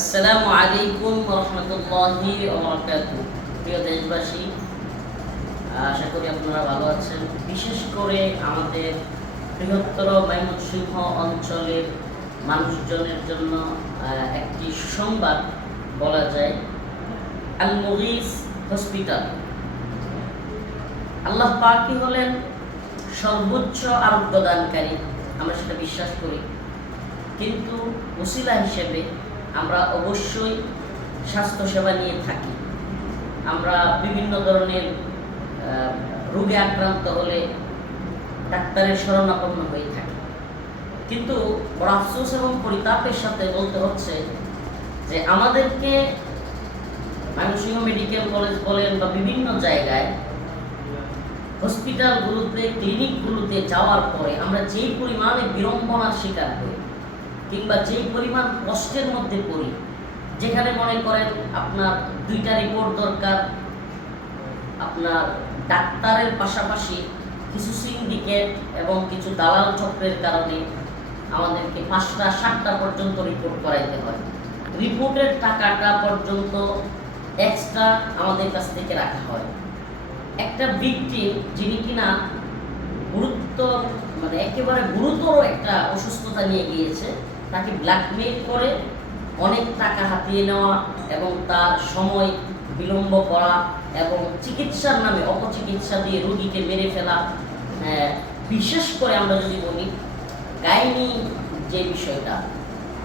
আসসালামু আলাইকুম রহমতুল্লাহি প্রিয় দেশবাসী, আশা করি আপনারা ভালো আছেন। বিশেষ করে আমাদের বৃহত্তর ময়মনসিংহ অঞ্চলের মানুষজনের জন্য একটি সুসংবাদ বলা যায় আল মুগিস হসপিটাল। আল্লাহ পাকই হলেন সর্বোচ্চ আরোগ্যদানকারী, আমরা সেটা বিশ্বাস করি। কিন্তু ওসিলা হিসেবে আমরা অবশ্যই স্বাস্থ্যসেবা নিয়ে থাকি। আমরা বিভিন্ন ধরনের রোগে আক্রান্ত হলে ডাক্তারের শরণাপন্ন হয়ে থাকি। কিন্তু বড় আফসোস এবং পরিতাপের সাথে বলতে হচ্ছে যে আমাদেরকে ময়মনসিংহ মেডিকেল কলেজ বলেন বা বিভিন্ন জায়গায় হসপিটালগুলোতে ক্লিনিকগুলোতে যাওয়ার পরে আমরা যেই পরিমাণে বিড়ম্বনার শিকার হই কিংবা যেই পরিমাণ কষ্টের মধ্যে পড়ি, যেখানে মনে করেন আপনার দুইটা রিপোর্ট দরকার, আপনার ডাক্তারের পাশাপাশি কিছু সিন্ডিকেট এবং কিছু দালাল চক্রের কারণে আমাদেরকে পাঁচটা, সাতটা পর্যন্ত রিপোর্ট করাইতে হয়। রিপোর্টের টাকাটা পর্যন্ত এক্সট্রা আমাদের কাছ থেকে রাখা হয়। একটা ভিকটিম যিনি কিনা গুরুত্ব মানে একেবারে গুরুতর একটা অসুস্থতা নিয়ে গিয়েছে তাকে ব্ল্যাকমেইল করে অনেক টাকা হাতিয়ে নেওয়া এবং তার সময় বিলম্ব করা এবং চিকিৎসার নামে অপচিকিৎসা দিয়ে রোগীকে মেরে ফেলা বিশেষ করে আমরা যদি বলি গাইনি যে বিষয়টা,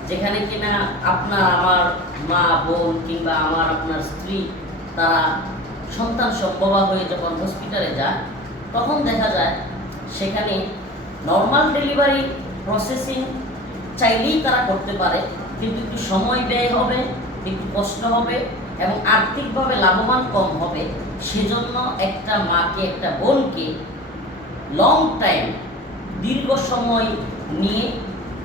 যেখানে কিনা আপনার আমার মা, বোন কিংবা আমার আপনার স্ত্রী, তারা সন্তান সম্ভবা হয়ে যখন হসপিটালে যায়, তখন দেখা যায় সেখানে নর্মাল ডেলিভারি প্রসেসিং চাইলেই তারা করতে পারে, কিন্তু একটু সময় ব্যয় হবে, একটু কষ্ট হবে এবং আর্থিকভাবে লাভবান কম হবে। সেজন্য একটা মাকে, একটা বোনকে লং টাইম দীর্ঘ সময় নিয়ে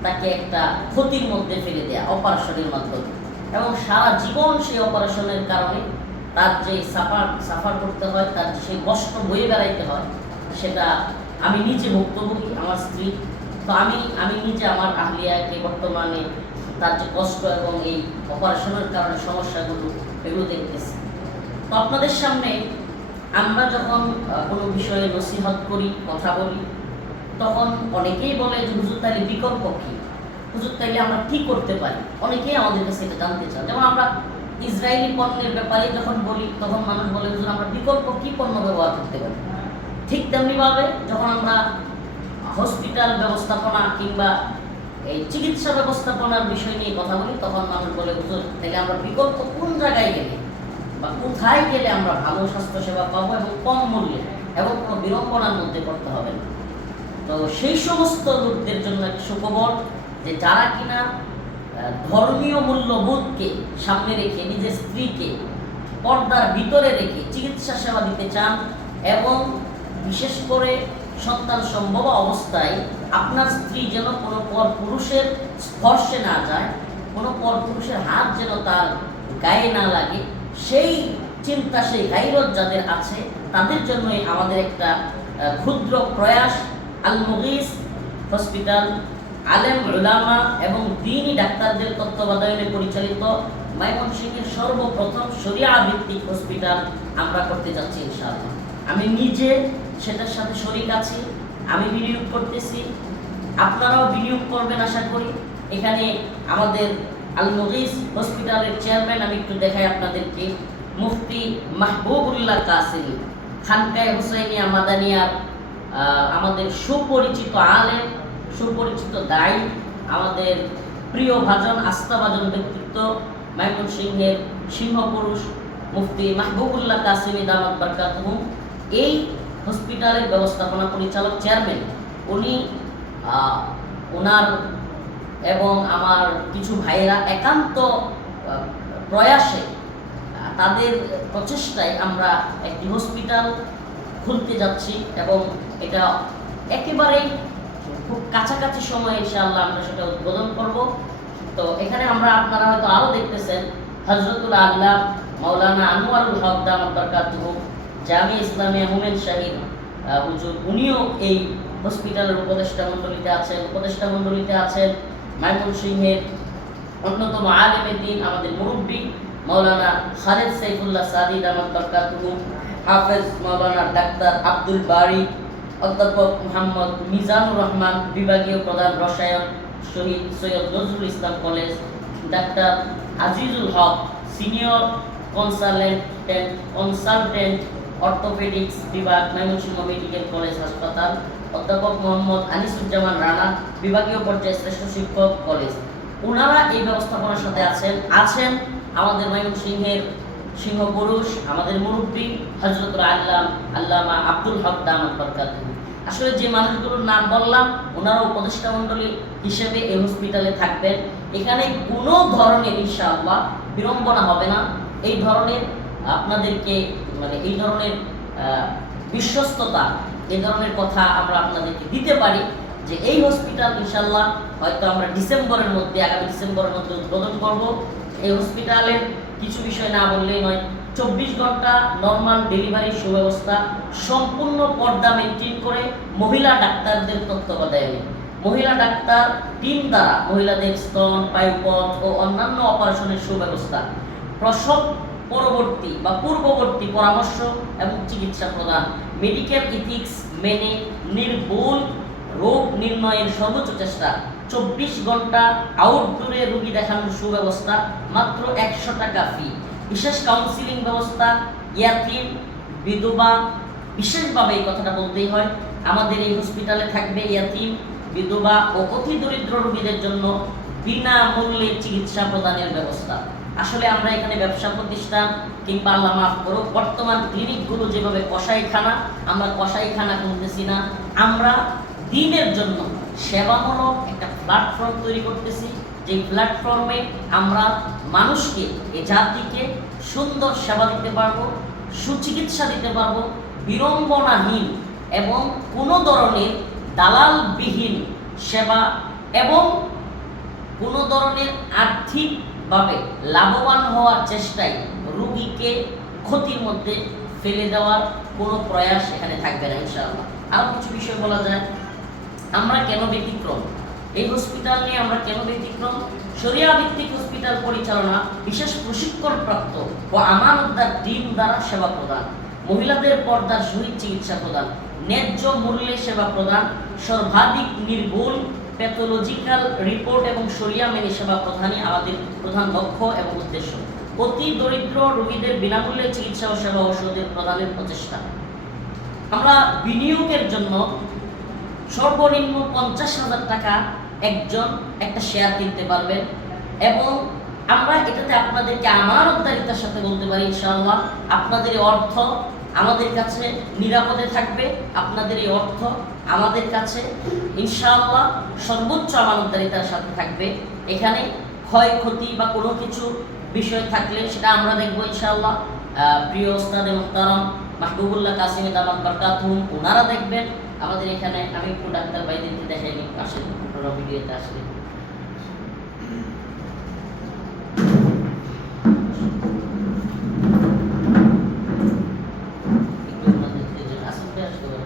তাকে একটা ক্ষতির মধ্যে ফেলে দেয়া অপারেশনের মাধ্যমে। এবং সারা জীবন সেই অপারেশনের কারণে তার যে সাফার সাফার করতে হয়, তার সেই কষ্ট বয়ে বেড়াইতে হয়, সেটা আমি নিজে ভুক্তভোগী, আমার স্ত্রী তো আমি আমি নিজে আমার আহলিয়াকে বর্তমানে তার যে কষ্ট এবং এই অপারেশনের কারণে সমস্যাগুলো, এগুলো দেখতেছি। তো আপনাদের সামনে আমরা যখন কোনো বিষয়ে নসিহত করি, কথা বলি, তখন অনেকেই বলে যে, হুজুর তাইলে বিকল্প কি? হুজুর, তাইলে আমরা কি করতে পারি? অনেকেই আমাদের কাছে এটা জানতে চান। যেমন আমরা ইসরায়েলি পণ্যের ব্যাপারে যখন বলি, তখন মানুষ বলে, হুজুর, আমরা বিকল্প কি পণ্য ব্যবহার করতে পারি? ঠিক তেমনিভাবে যখন আমরা হসপিটাল ব্যবস্থাপনা কিংবা এই চিকিৎসা ব্যবস্থাপনার বিষয় নিয়ে কথা বলি, তখন মানুষ বলে, হুজুর, তাহলে আমরা বিকল্প কোন জায়গায় গেলে বা কোথায় গেলে আমরা ভালো স্বাস্থ্যসেবা পাবো এবং কম মূল্যে এবং কোনো বিড়ম্বনার মধ্যে করতে হবে না? তো সেই সমস্ত লোকদের জন্য একটা সুখবর যে যারা কিনা ধর্মীয় মূল্যবোধকে সামনে রেখে, নিজের স্ত্রীকে পর্দার ভিতরে রেখে চিকিৎসা সেবা দিতে চান এবং বিশেষ করে সন্তান সম্ভব অবস্থায় আপনার স্ত্রী যেন কোনো পর পুরুষের স্পর্শে না যায়, কোনো পর পুরুষের হাত যেন তার গায়ে না লাগে, সেই চিন্তা, সেই গাইরত যাদের আছে, তাদের জন্যই আমাদের একটা ক্ষুদ্র প্রয়াস। আল মুগিস হসপিটাল, আলেম উলামা এবং দিনী ডাক্তারদের তত্ত্বাবধানে পরিচালিত ময়মনসিংহের সর্বপ্রথম শরিয়া ভিত্তিক হসপিটাল আমরা করতে যাচ্ছি ইনশাআল্লাহ। আমি নিজে সেটার সাথে শরিক আছি, আমি বিনিয়োগ করতেছি। আপনারাও বিনিয়োগ করবেন আশা করি। এখানে আমাদের আল মুগিস হসপিটালের চেয়ারম্যান, আমি একটু দেখাই আপনাদেরকে। মুফতি মাহবুবুল্লাহ কাসিমি, খানকায় হুসাইনিয়া মাদানিয়ার আমাদের সুপরিচিত আলেম, সুপরিচিত দায়ী, আমাদের প্রিয় ভাজন আস্থাভাজন ব্যক্তিত্ব ময়মনসিংহের সিংহপুরুষ মুফতি মাহবুবুল্লাহ কাসিমি দামাত বারকাতুহু। এই হসপিটালের ব্যবস্থাপনা পরিচালক চেয়ারম্যান। উনি ওনার এবং আমার কিছু ভাইয়েরা একান্ত প্রয়াসে তাদের প্রচেষ্টায় আমরা একটি হসপিটাল খুলতে যাচ্ছি এবং এটা একেবারেই খুব কাছাকাছি সময়ে ইনশাআল্লাহ আমরা সেটা উদ্বোধন করব। তো এখানে আমরা আপনারা হয়তো আরও দেখতেছেন হজরতুল আল্লাহ মাওলানা আনোয়ারুল হক দামাত বরকাতুহু জামি ইসলামিয়া হুমেন শাহিদ হুজুর, উনিও এই হসপিটালের উপদেষ্টা মণ্ডলীতে আছেন, উপদেষ্টা মণ্ডলীতে আছেন। ময়মনসিংহের অন্যতম আলেমের দিন আমাদের মুরব্বী মাওলানা খালেদ সাইফুল্লাহ সাদিদ আহমদ বরকাতুহু হাফেজ মাওলানা ডাক্তার আব্দুল বারি, অধ্যাপক মোহাম্মদ মিজানুর রহমান, বিভাগীয় প্রধান রসায়ন Shaheed Syed Nazrul Islam college, doctor Azizul Haque, senior consultant consultant orthopaedics বিভাগ ময়মনসিংহ মেডিকেল কলেজ হাসপাতাল অধ্যাপক মোহাম্মদ আনিসুজ্জামান রানা বিভাগীয় পর্যায়ে শ্রেষ্ঠ শিক্ষক কলেজ। ওনারা এই ব্যবস্থাপনার সাথে আছেন আছেন আমাদের ময়মনসিংহের সিংহ পুরুষ আমাদের মুরব্বী হজরত আল্লাহ আল্লামা আব্দুল হক দামাত বরকাত আসলে যে মানুষগুলোর নাম বললাম ওনারা উপদেষ্টা মণ্ডলী হিসেবে এই হসপিটালে থাকবেন। এখানে কোনো ধরনের ইনশাআল্লাহ বিড়ম্বনা হবে না। এই ধরনের আপনাদেরকে মানে এই ধরনের বিশ্বস্ততা এই ধরনের কথা আমরা আপনাদেরকে দিতে পারি যে এই হসপিটাল ইনশাল্লাহ হয়তো আমরা ডিসেম্বরের মধ্যে, আগামী ডিসেম্বরের মধ্যে উদ্বোধন করব। এই হসপিটালের কিছু বিষয় না বললেই নয়, চব্বিশ ঘণ্টা নর্মাল ডেলিভারির সুব্যবস্থা সম্পূর্ণ পর্দা মেনটেন করে মহিলা ডাক্তারদের তত্ত্বাবধানে। মহিলা ডাক্তার টিম দ্বারা মহিলাদের স্তন, পায়ুপথ ও অন্যান্য অপারেশনের সুব্যবস্থা। প্রসব পরবর্তী বা পূর্ববর্তী পরামর্শ এবং চিকিৎসা প্রদান। মেডিকেল ইথিক্স মেনে নির্ভুল রোগ নির্ণয়ের সর্বোচ্চ চেষ্টা। চব্বিশ ঘণ্টা আউটডোরে রোগী দেখানোর সুব্যবস্থা, মাত্র একশো টাকা ফি বিশেষ কাউন্সিলিং ব্যবস্থা, ইয়াতিম, বিধবা, বিশেষভাবে এই কথাটা বলতেই হয়, আমাদের এই হসপিটালে থাকবে ইয়াতিম, বিধবা ও অতি দরিদ্র রোগীদের জন্য বিনামূল্যে চিকিৎসা প্রদানের ব্যবস্থা। আসলে আমরা এখানে ব্যবসা প্রতিষ্ঠান কিংবা আল্লাহ মাফ করো বর্তমান ক্লিনিকগুলো যেভাবে কসাইখানা, আমরা কসাইখানা করতেছি না। আমরা দিনের জন্য সেবামূলক একটা প্ল্যাটফর্ম তৈরি করতেছি। যে প্ল্যাটফর্মে আমরা মানুষকে, এ জাতিকে সুন্দর সেবা দিতে পারব, সুচিকিৎসা দিতে পারব, বিড়ম্বনাহীন এবং কোনো ধরনের দালালবিহীন সেবা এবং কোনো ধরনের আর্থিকভাবে লাভবান হওয়ার চেষ্টায় রুগীকে ক্ষতির মধ্যে ফেলে দেওয়ার কোনো প্রয়াস এখানে থাকবে না, ইনশাআল্লাহ। আরও কিছু বিষয় বলা যায়। আমরা কেন ব্যতিক্রম? এই হসপিটাল নিয়ে আমরা কেন ব্যতিক্রম? শরিয়া ভিত্তিক হসপিটাল পরিচালনা বিশেষ প্রশিক্ষণ প্রাপ্ত ও আমানতদার টিম দ্বারা সেবা প্রদান, মহিলাদের পর্দার সহিত চিকিৎসা প্রদান, ন্যায্য মূল্যে সেবা প্রদান, সর্বাধিক নির্ভুল প্যাথোলজিক্যাল রিপোর্ট এবং শরিয়া মেনে সেবা প্রদানই আমাদের প্রধান লক্ষ্য এবং উদ্দেশ্য। অতি দরিদ্র রোগীদের বিনামূল্যে চিকিৎসা ও সেবা ঔষধের প্রদানের প্রচেষ্টা। আমরা বিনিয়োগের জন্য সর্বনিম্ন পঞ্চাশ হাজার টাকা একজন একটা শেয়ার কিনতে পারবেন এবং আমরা এটাতে আপনাদেরকে আমানতদারিতার সাথে বলতে পারি, ইনশাআল্লাহ, আপনাদের অর্থ আমাদের কাছে নিরাপদে থাকবে, আপনাদের এই অর্থ আমাদের কাছে, ইনশাআল্লাহ সর্বোচ্চ আমানতদারিতার সাথে থাকবে। এখানে ক্ষয়ক্ষতি বা কোনো কিছু বিষয় থাকলে সেটা আমরা দেখব ইনশাআল্লাহ। প্রিয় ওস্তাদে মুহতারাম মাহবুবুল্লাহ কাসিম দামাত বরকাতুহুম ওনারা দেখবেন, আমাদের এখানে আমি ডাক্তার ভাইদেরকে দেখাইনি আসেন ভিডিওতে আসলে একটু ওনাদেরকে যে- আসেন ভাই, আসতে পারেন।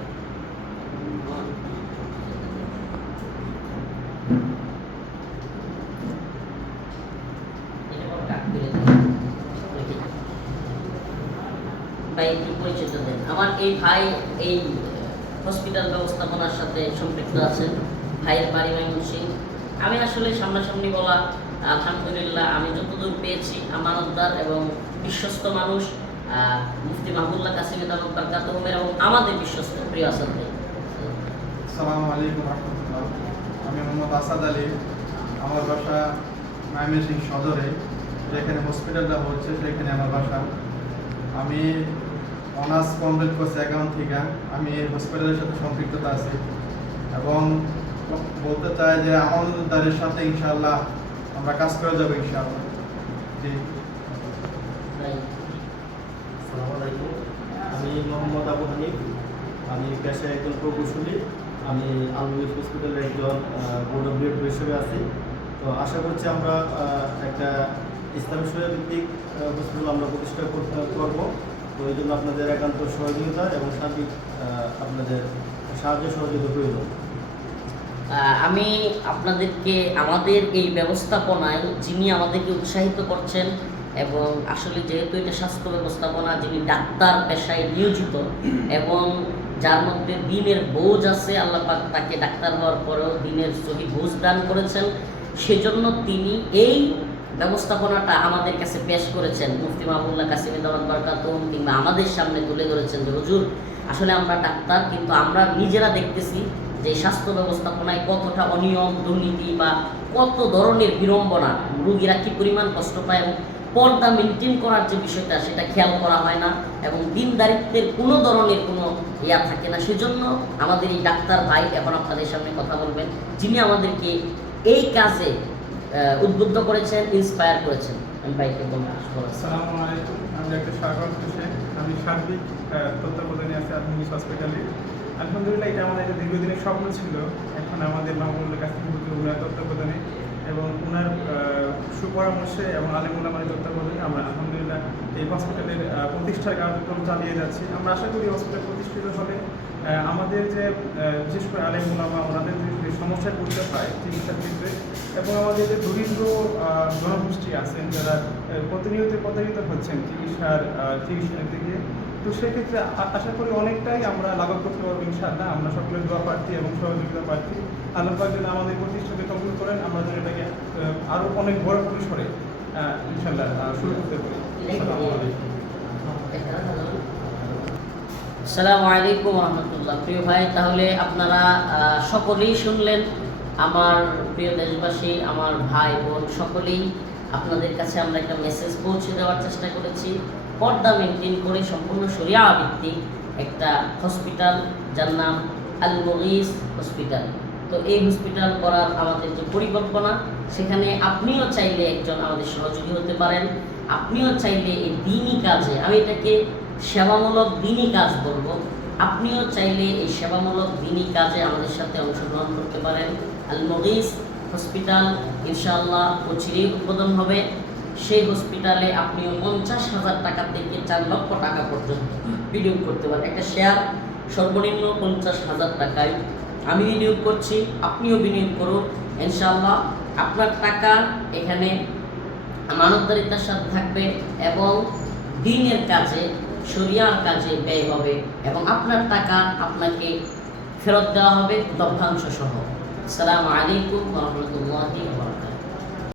এটা বড় কাট করে দেন। দেখি। ভাই একটু পরিচিত দেন। আমার এই ভাই এই হসপিটাল ব্যবস্থাপনার সাথে সম্পৃক্ত আছেন, ভাইয়ের বাড়ি ময়মনসিং আমি আসলে সামনাসামনি বলা, আলহামদুলিল্লাহ, আমি যতদূর পেয়েছি আমানতদার এবং বিশ্বস্ত মানুষ মুফতি মাহবুল্লাহ কাসিমেদ বারকাতহমের এবং আমাদের বিশ্বস্ত প্রিয় আসাদ ভাই। আসসালামু আলাইকুম রহমতুল্লাহ। আমি মোহাম্মদ আসাদ আলী, আমার বাসা ময়মনসিং সদরে। যেখানে হসপিটালটা হচ্ছে, সেখানে আমার বাসা। আমি অনার্স কমপ্লিট করছি অ্যাকাউন্ট থেকে। আমি এই হসপিটালের সাথে সম্পৃক্ততা আছি। এবং বলতে চাই যে আমাদের সাথে ইনশাল্লাহ আমরা কাজ করে যাব ইনশাআল্লাহ। জি। আলাইকুম। আমি মোহাম্মদ আবু হানিফ। আমি পেশায় একজন প্রকৌশলী। আমি আলমগীর হসপিটালের একজন বোর্ড অফ ডিরেক্টর হিসেবে আছি। তো আশা করছি আমরা একটা ইসলামী শরীর ভিত্তিক হসপিটাল আমরা প্রতিষ্ঠা করতে, করব। তো এই জন্য আপনাদের একান্ত সহযোগিতা এবং সার্বিক আপনাদের সাহায্য সহযোগিতা প্রয়োজন। আমি আপনাদেরকে, আমাদের এই ব্যবস্থাপনায় যিনি আমাদেরকে উৎসাহিত করছেন এবং আসলে যেহেতু এটা স্বাস্থ্য ব্যবস্থাপনা, যিনি ডাক্তার পেশায় নিয়োজিত এবং যার মধ্যে দিনের বোঝ আছে, আল্লাহ পাক তাকে ডাক্তার হওয়ার পরেও দিনের সহি বোঝ দান করেছেন, সেজন্য তিনি এই ব্যবস্থাপনাটা আমাদের কাছে পেশ করেছেন মুফতি মাহমুল্লাহ কাসিম দাওয়াত বারকাতুম কিংবা আমাদের সামনে তুলে ধরেছেন যে, হুজুর, আসলে আমরা ডাক্তার, কিন্তু আমরা নিজেরা দেখতেছি যে স্বাস্থ্য ব্যবস্থাপনায় কতটা অনিয়ম, দুর্নীতি বা কত ধরনের বিড়ম্বনা, রুগীরা কি পরিমাণ কষ্ট পায় এবং পর্দা মেনটেন করার যে বিষয়টা, সেটা খেয়াল করা হয় না এবং দিনদারিত্বের কোনো ধরনের কোনো ইয়া থাকে না। সেজন্য আমাদের এই ডাক্তার ভাই এখন আপনাদের সামনে কথা বলবেন, যিনি আমাদেরকে এই কাজে উদ্বুদ্ধ করেছেন ইন্সপায়ার করেছেন। আমি ভাইকে বলব। আসসালামু আলাইকুম। আমি ডাক্তার শাহরুখ হোসেন। আমি সার্বিক তত্ত্বাবধানে আছি আধুনিক হসপিটালে আলহামদুলিল্লাহ, এটা আমাদের একটা দীর্ঘদিনের স্বপ্ন ছিল। এখন আমাদের মাহমুদুল্লাহ কাছ থেকে ওনার তত্ত্বাবধানে এবং ওনার সুপরামর্শে এবং আলিমুল্লামানের তত্ত্বাবধানে আমরা আলহামদুলিল্লাহ এই হসপিটালের প্রতিষ্ঠার কার্যক্রম চালিয়ে যাচ্ছি। আমরা আশা করি হসপিটাল প্রতিষ্ঠিত হলে আমাদের যে বিশেষ করে আলিমুল্লামা ওনাদের যে সমস্যায় পড়তে হয় চিকিৎসার ক্ষেত্রে। এবং আমাদের যে দরিদ্র জনগোষ্ঠী আছেন যারা প্রতিনিয়ত প্রতারিত হচ্ছেন চিকিৎসার চিকিৎসা গিয়ে তো সেক্ষেত্রে আশা করি অনেকটাই আমরা লাঘব করতে পারব ইনশাআল্লাহ। আমরা সকলের দোয়া প্রার্থী এবং সহযোগিতা প্রার্থী। আল্লাহ যেন আমাদের প্রতিষ্ঠাকে কবুল করেন। আমরা যেন এটাকে আরও অনেক বড় পরিসরে ইনশাআল্লাহ শুরু করতে পারি আসসালামু আলাইকুম আসসালামু আলাইকুম রহমতুল্লাহ। প্রিয় ভাই, তাহলে আপনারা সকলেই শুনলেন, আমার প্রিয় দেশবাসী, আমার ভাই বোন সকলেই আপনাদের কাছে আমরা একটা মেসেজ পৌঁছে দেওয়ার চেষ্টা করেছি। পর্দা মেনটেন করে সম্পূর্ণ সরিয়া ভিত্তিক একটা হসপিটাল যার নাম আল মগিস হসপিটাল তো এই হসপিটাল করার আমাদের যে পরিকল্পনা, সেখানে আপনিও চাইলে একজন আমাদের সহযোগী হতে পারেন। আপনিও চাইলে এই দিনই কাজে, আমি এটাকে সেবামূলক দিনই কাজ বলব আপনিও চাইলে এই সেবামূলক দিনই কাজে আমাদের সাথে অংশগ্রহণ করতে পারেন। আল মগিস হসপিটাল ইনশাআল্লাহ অচিরেই উদ্বোধন হবে। সেই হসপিটালে আপনিও পঞ্চাশ হাজার টাকা থেকে চার লক্ষ টাকা পর্যন্ত বিনিয়োগ করতে পারেন। একটা শেয়ার সর্বনিম্ন পঞ্চাশ হাজার টাকায় আমি বিনিয়োগ করছি, আপনিও বিনিয়োগ করুন। ইনশাআল্লাহ আপনার টাকা এখানে মানবদারিতার সাথে থাকবে এবং দিনের কাজে শরিয়ার কাজে ব্যয় হবে এবং আপনার টাকা আপনাকে ফেরত দেওয়া হবে লভ্যাংশ সহ আসসালামু আলাইকুম রহমতুল্লাহি